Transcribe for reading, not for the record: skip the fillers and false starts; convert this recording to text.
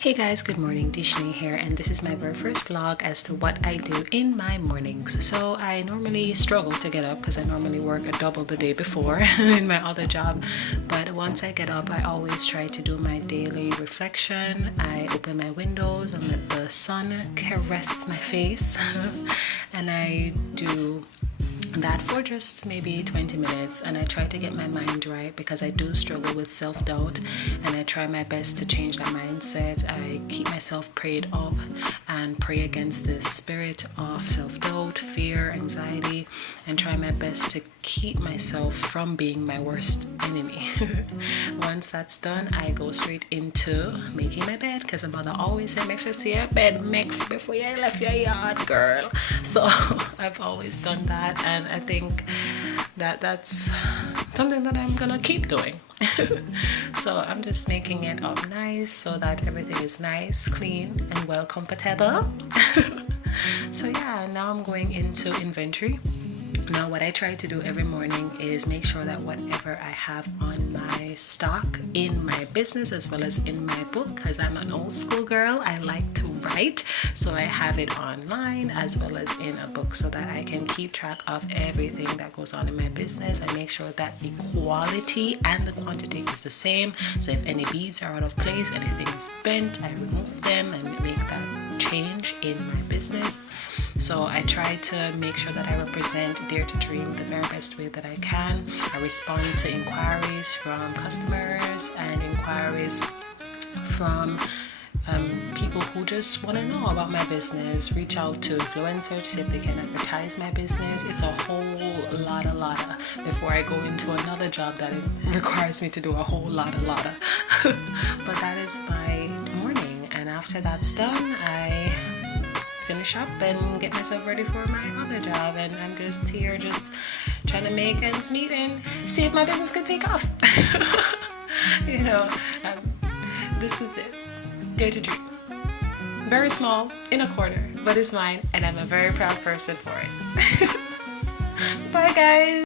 Hey guys, good morning, Dishni here, and this is my very first vlog as to what I do in my mornings. So I normally struggle to get up because I normally work a double the day before in my other job, but once I get up I always try to do my daily reflection. I open my windows and let the sun caress my face and I do that for just maybe 20 minutes, and I try to get my mind right because I do struggle with self-doubt, and I try my best to change that mindset. I keep myself prayed up and pray against the spirit of self-doubt, fear, anxiety, and try my best to keep myself from being my worst enemy. Once that's done, I go straight into making my bed because my mother always said make sure you see your bed make before you left your yard, girl. So I've always done that, and I think that's something that I'm gonna keep doing. So I'm just making it up nice so that everything is nice, clean, and well comfortable. So yeah, now I'm going into inventory. Now what I try to do every morning is make sure that whatever I have on my stock in my business as well as in my book, because I'm an old school girl, I like to write, so I have it online as well as in a book so that I can keep track of everything that goes on in my business. I make sure that the quality and the quantity is the same, so if any beads are out of place, anything is bent, I remove them and make that change in my business. So I try to make sure that I represent Dare to Dream the very best way that I can. I respond to inquiries from customers and inquiries from people who just want to know about my business. Reach out to influencers to see if they can advertise my business. It's a whole lot before I go into another job that it requires me to do a whole lot but that is my morning, and after that's done I finish up and get myself ready for my other job, and I'm just here just trying to make ends meet and see if my business could take off. you know this is it. Dare to Dream. Very small in a corner, but it's mine, and I'm a very proud person for it. Bye guys.